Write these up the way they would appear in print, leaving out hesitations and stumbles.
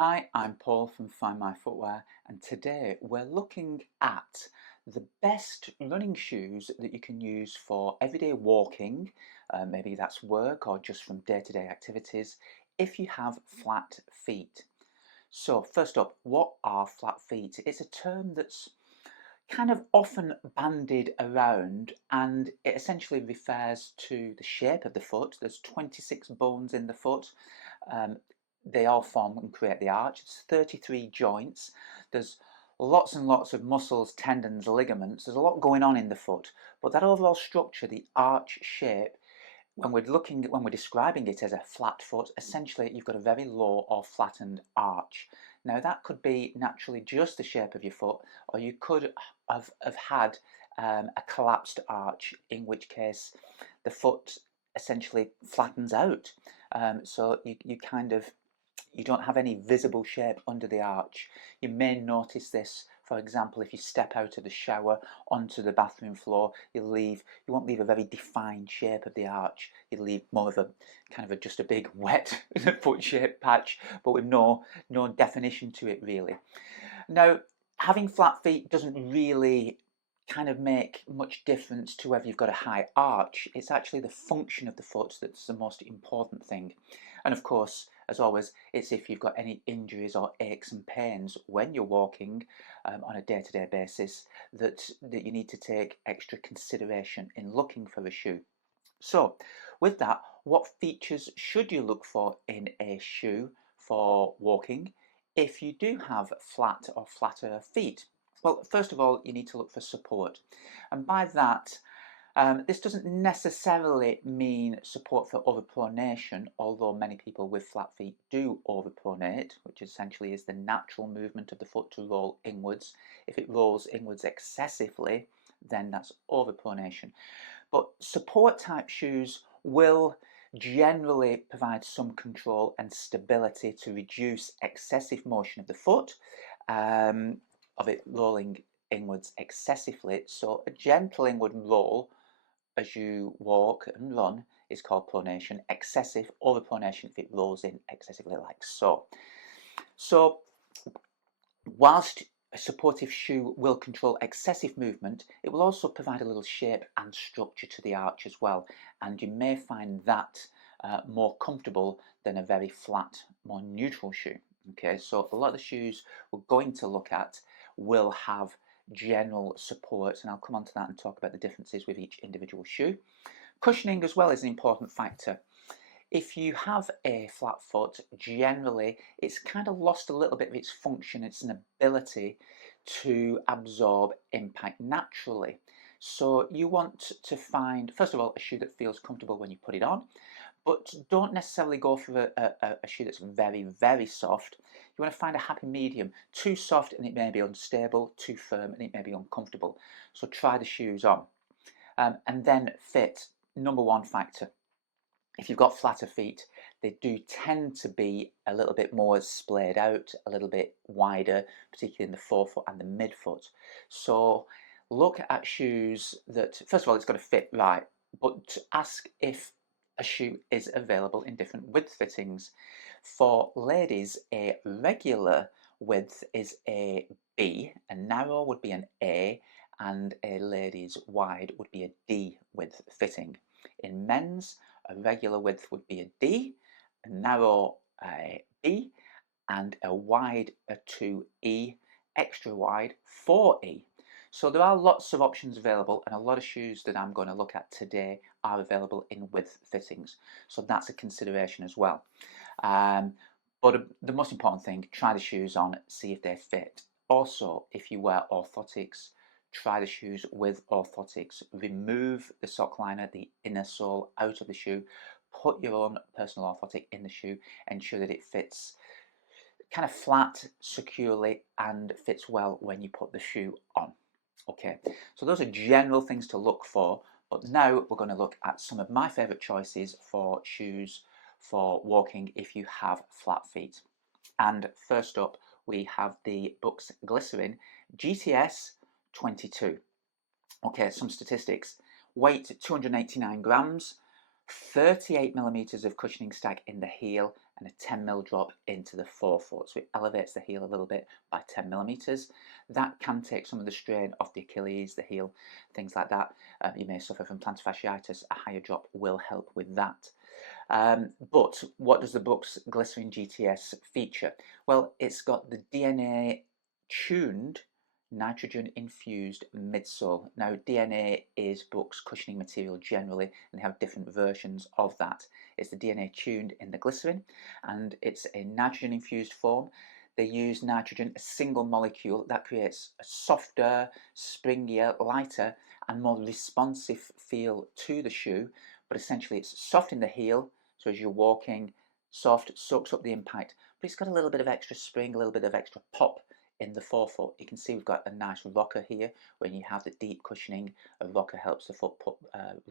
Hi, I'm Paul from Find My Footwear, and today we're looking at the best running shoes that you can use for everyday walking, maybe that's work or just from day-to-day activities, if you have flat feet. So first up, what are flat feet? It's a term that's kind of often bandied around, and it essentially refers to the shape of the foot. There's 26 bones in the foot. Um, they all form and create the arch. It's 33 joints. There's lots and lots of muscles, tendons, ligaments. There's a lot going on in the foot, but that overall structure, the arch shape, when we're describing it as a flat foot, essentially you've got a very low or flattened arch. Now that could be naturally just the shape of your foot, or you could have had a collapsed arch, in which case the foot essentially flattens out. So you don't have any visible shape under the arch. You may notice this, for example, if you step out of the shower onto the bathroom floor, you won't leave a very defined shape of the arch. You leave more of a just a big wet foot shaped patch, but with no definition to it really. Now, having flat feet doesn't really kind of make much difference to whether you've got a high arch. It's actually the function of the foot that's the most important thing. And of course, as always, it's if you've got any injuries or aches and pains when you're walking on a day-to-day basis that you need to take extra consideration in looking for a shoe. So, with that, what features should you look for in a shoe for walking if you do have flat or flatter feet? Well, first of all, you need to look for support. And by that, this doesn't necessarily mean support for overpronation, although many people with flat feet do overpronate, which essentially is the natural movement of the foot to roll inwards. If it rolls inwards excessively, then that's overpronation. But support type shoes will generally provide some control and stability to reduce excessive motion of the foot, of it rolling inwards excessively. So a gentle inward roll as you walk and run is called pronation. Excessive overpronation if it rolls in excessively like so. So whilst a supportive shoe will control excessive movement, it will also provide a little shape and structure to the arch as well, and you may find that more comfortable than a very flat, more neutral shoe. Okay, so a lot of the shoes we're going to look at will have general support, and I'll come on to that and talk about the differences with each individual shoe. Cushioning as well is an important factor. If you have a flat foot, generally it's kind of lost a little bit of its function, its ability to absorb impact naturally. So you want to find, first of all, a shoe that feels comfortable when you put it on, but don't necessarily go for a shoe that's very, very soft. You want to find a happy medium. Too soft and it may be unstable, too firm and it may be uncomfortable. So try the shoes on. And then fit, number one factor. If you've got flatter feet, they do tend to be a little bit more splayed out, a little bit wider, particularly in the forefoot and the midfoot. So look at shoes that, first of all, it's got to fit right, but ask if a shoe is available in different width fittings. For ladies, a regular width is a B, a narrow would be an A, and a ladies wide would be a D width fitting. In men's, a regular width would be a D, a narrow a B, and a wide a 2E, extra wide 4E. So there are lots of options available, and a lot of shoes that I'm going to look at today are available in width fittings. So that's a consideration as well. But the most important thing, try the shoes on, see if they fit. Also, if you wear orthotics, try the shoes with orthotics. Remove the sock liner, the inner sole out of the shoe. Put your own personal orthotic in the shoe. Ensure that it fits kind of flat, securely, and fits well when you put the shoe on. Okay, so those are general things to look for. But now we're going to look at some of my favourite choices for shoes for walking if you have flat feet. And first up, we have the Brooks Glycerin GTS 22. Okay, some statistics. Weight 289 grams, 38 millimeters of cushioning stack in the heel, and a 10mm drop into the forefoot. So it elevates the heel a little bit by 10mm. That can take some of the strain off the Achilles, the heel, things like that. You may suffer from plantar fasciitis. A higher drop will help with that. But what does the book's Glycerin GTS feature? Well, it's got the DNA tuned nitrogen infused midsole. Now, DNA is Brooks cushioning material generally, and they have different versions of that. It's the DNA tuned in the glycerin, and it's a nitrogen infused form. They use nitrogen, a single molecule, that creates a softer, springier, lighter, and more responsive feel to the shoe. But essentially, it's soft in the heel, so as you're walking, soft, soaks up the impact, but it's got a little bit of extra spring, a little bit of extra pop in the forefoot. You can see we've got a nice rocker here. When you have the deep cushioning, a rocker helps the foot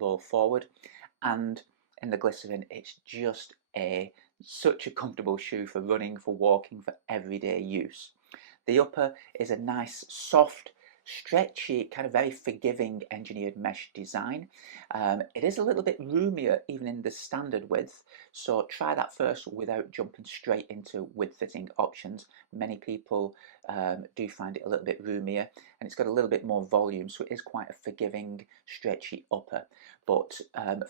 roll forward. And in the glycerin, it's just such a comfortable shoe for running, for walking, for everyday use. The upper is a nice, soft, stretchy, kind of very forgiving engineered mesh design. It is a little bit roomier even in the standard width, so try that first without jumping straight into width fitting options. Many people do find it a little bit roomier, and it's got a little bit more volume, so it is quite a forgiving, stretchy upper. But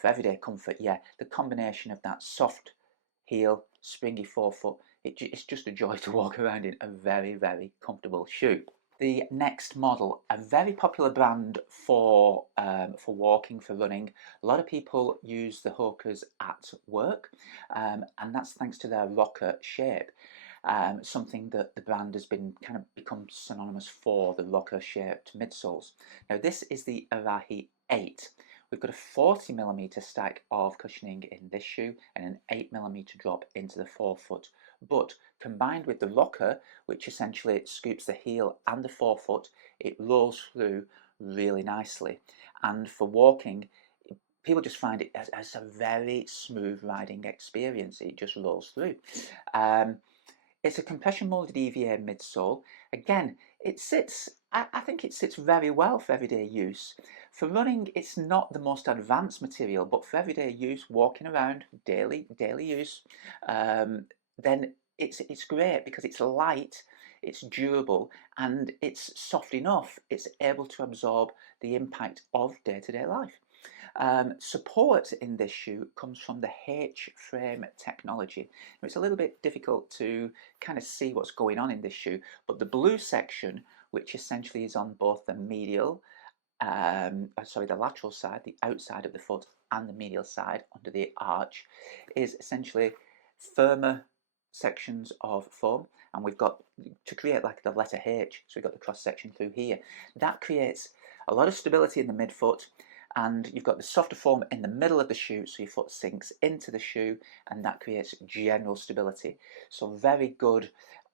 for everyday comfort, yeah, the combination of that soft heel, springy forefoot, it's just a joy to walk around in. A very, very comfortable shoe. The next model, a very popular brand for walking, for running. A lot of people use the Hokas at work, and that's thanks to their rocker shape. Something that the brand has been kind of become synonymous for, the rocker shaped midsoles. Now this is the Arahi 8. We've got a 40mm stack of cushioning in this shoe and an 8mm drop into the forefoot. But combined with the rocker, which essentially scoops the heel and the forefoot, it rolls through really nicely. And for walking, people just find it as a very smooth riding experience. It just rolls through. It's a compression molded EVA midsole. Again, I think it sits very well for everyday use. For running, it's not the most advanced material, but for everyday use, walking around, daily use, then it's great because it's light, it's durable, and it's soft enough. It's able to absorb the impact of day-to-day life. Support in this shoe comes from the H-frame technology. Now, it's a little bit difficult to kind of see what's going on in this shoe, but the blue section, which essentially is on both the the lateral side, the outside of the foot, and the medial side under the arch, is essentially firmer sections of foam, and we've got to create like the letter H, so we've got the cross section through here. That creates a lot of stability in the midfoot, and you've got the softer foam in the middle of the shoe, so your foot sinks into the shoe, and that creates general stability. So very good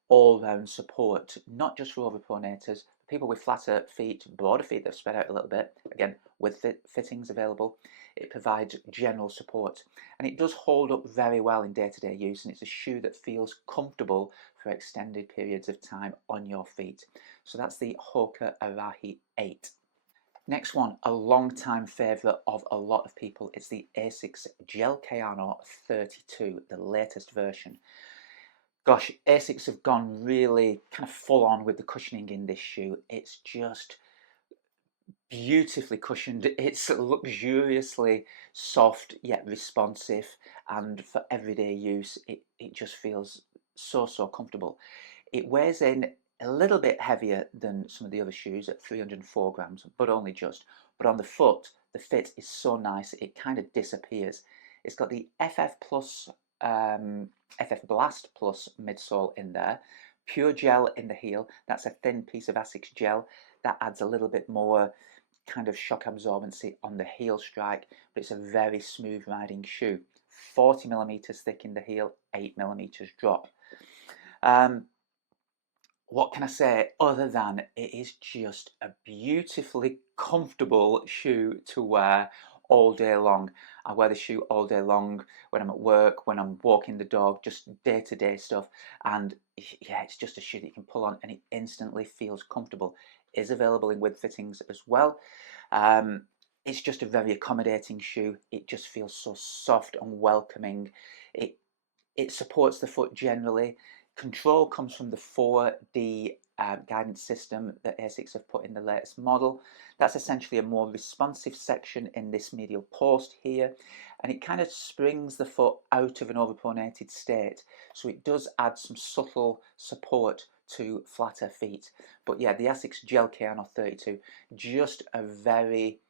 all-round support, not just for overpronators, people with flatter feet, broader feet that have spread out a little bit, again, with fittings available. It provides general support, and it does hold up very well in day-to-day use, and it's a shoe that feels comfortable for extended periods of time on your feet. So that's the Hoka Arahi 8. Next one, a long-time favourite of a lot of people, is the Asics Gel Kayano 32, the latest version. Gosh, Asics have gone really kind of full on with the cushioning in this shoe. It's just beautifully cushioned. It's luxuriously soft yet responsive, and for everyday use, it just feels so comfortable. It weighs in a little bit heavier than some of the other shoes at 304 grams, but only just. But on the foot, the fit is so nice, it kind of disappears. It's got the FF Blast Plus midsole in there, pure gel in the heel. That's a thin piece of Asics gel that adds a little bit more kind of shock absorbency on the heel strike, but it's a very smooth riding shoe. 40mm thick in the heel, 8mm drop. What can I say other than it is just a beautifully comfortable shoe to wear all day long. I wear the shoe all day long when I'm at work, when I'm walking the dog, just day-to-day stuff. And yeah, it's just a shoe that you can pull on and it instantly feels comfortable. It is available in width fittings as well. It's just a very accommodating shoe. It just feels so soft and welcoming. It It supports the foot generally. Control comes from the 4D guidance system that Asics have put in the latest model. That's essentially a more responsive section in this medial post here, and it kind of springs the foot out of an overpronated state. So it does add some subtle support to flatter feet. But yeah, the Asics Gel Kayano 32, just a very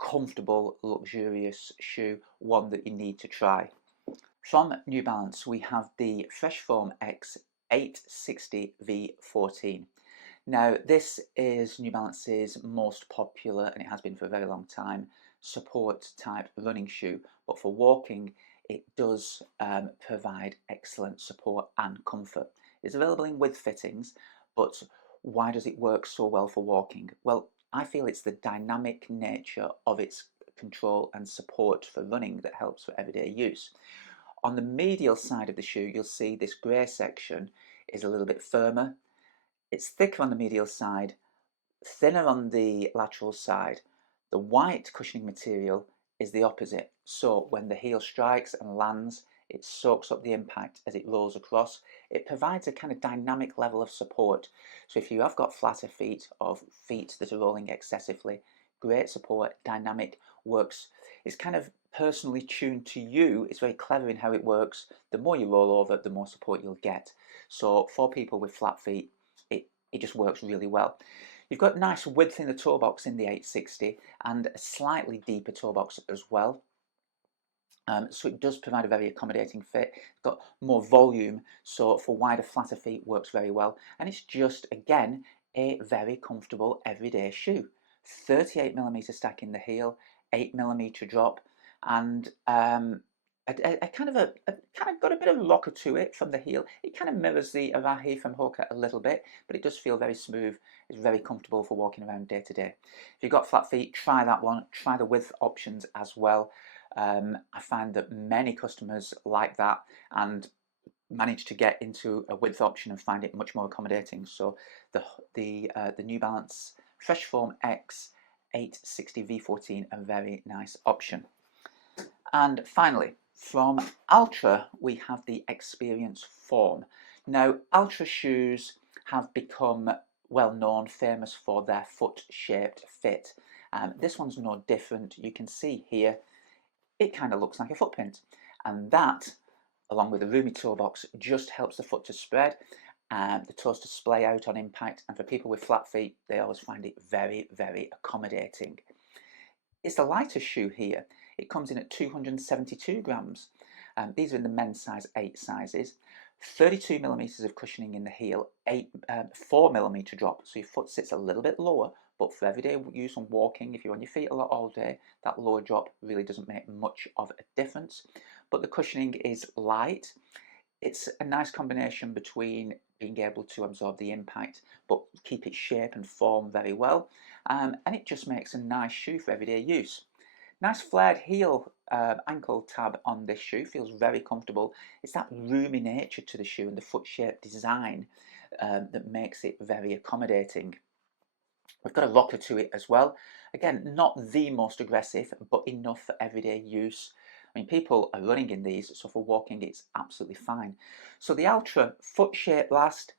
comfortable, luxurious shoe, one that you need to try. From New Balance, we have the Fresh Foam X 860 V14. Now, this is New Balance's most popular, and it has been for a very long time, support type running shoe. But for walking, it does provide excellent support and comfort. It's available in width fittings, but why does it work so well for walking? Well, I feel it's the dynamic nature of its control and support for running that helps for everyday use. On the medial side of the shoe, you'll see this grey section is a little bit firmer. It's thicker on the medial side, thinner on the lateral side. The white cushioning material is the opposite. So when the heel strikes and lands, it soaks up the impact as it rolls across. It provides a kind of dynamic level of support. So if you have got flatter feet or feet that are rolling excessively, great support, dynamic, works. It's kind of personally tuned to you. It's very clever in how it works. The more you roll over, the more support you'll get. So for people with flat feet, it just works really well. You've got nice width in the toe box in the 860 and a slightly deeper toe box as well. So it does provide a very accommodating fit. It's got more volume, so for wider, flatter feet works very well. And it's just, again, a very comfortable everyday shoe. 38mm stack in the heel, 8mm drop, and a kind of got a bit of rocker to it from the heel. It kind of mirrors the Arahi from Hoka a little bit, but it does feel very smooth. It's very comfortable for walking around day to day. If you've got flat feet, try that one. Try the width options as well. I find that many customers like that and manage to get into a width option and find it much more accommodating. So the New Balance Fresh Foam X 860 V14, a very nice option. And finally, from Altra, we have the Experience Form. Now, Altra shoes have become well known, famous for their foot-shaped fit. This one's no different. You can see here, it kind of looks like a footprint. And that, along with the roomy toe box, just helps the foot to spread and the toes to splay out on impact. And for people with flat feet, they always find it very, very accommodating. It's the lightest shoe here. It comes in at 272 grams. These are in the men's size 8 sizes. 32mm of cushioning in the heel, 4mm drop. So your foot sits a little bit lower, but for everyday use and walking, if you're on your feet a lot all day, that lower drop really doesn't make much of a difference. But the cushioning is light. It's a nice combination between being able to absorb the impact but keep its shape and form very well, and it just makes a nice shoe for everyday use. Nice flared heel ankle tab on this shoe, feels very comfortable. It's that roomy nature to the shoe and the foot shape design that makes it very accommodating. We've got a rocker to it as well. Again, not the most aggressive, but enough for everyday use. I mean, people are running in these, so for walking, it's absolutely fine. So the Altra foot shape last,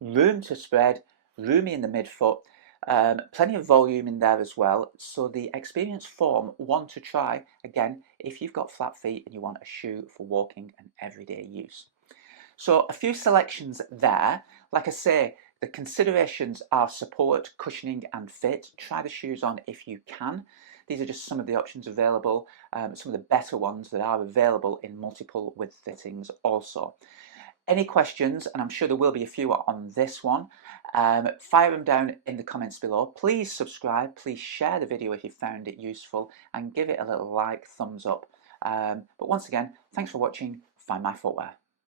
room to spread, roomy in the midfoot, plenty of volume in there as well. So the Experience Form, one to try, again, if you've got flat feet and you want a shoe for walking and everyday use. So a few selections there. Like I say, the considerations are support, cushioning and fit. Try the shoes on if you can. These are just some of the options available, some of the better ones that are available in multiple width fittings also. Any questions, and I'm sure there will be a few on this one, fire them down in the comments below. Please subscribe, please share the video if you found it useful, and give it a little like, thumbs up. But once again, thanks for watching Find My Footwear.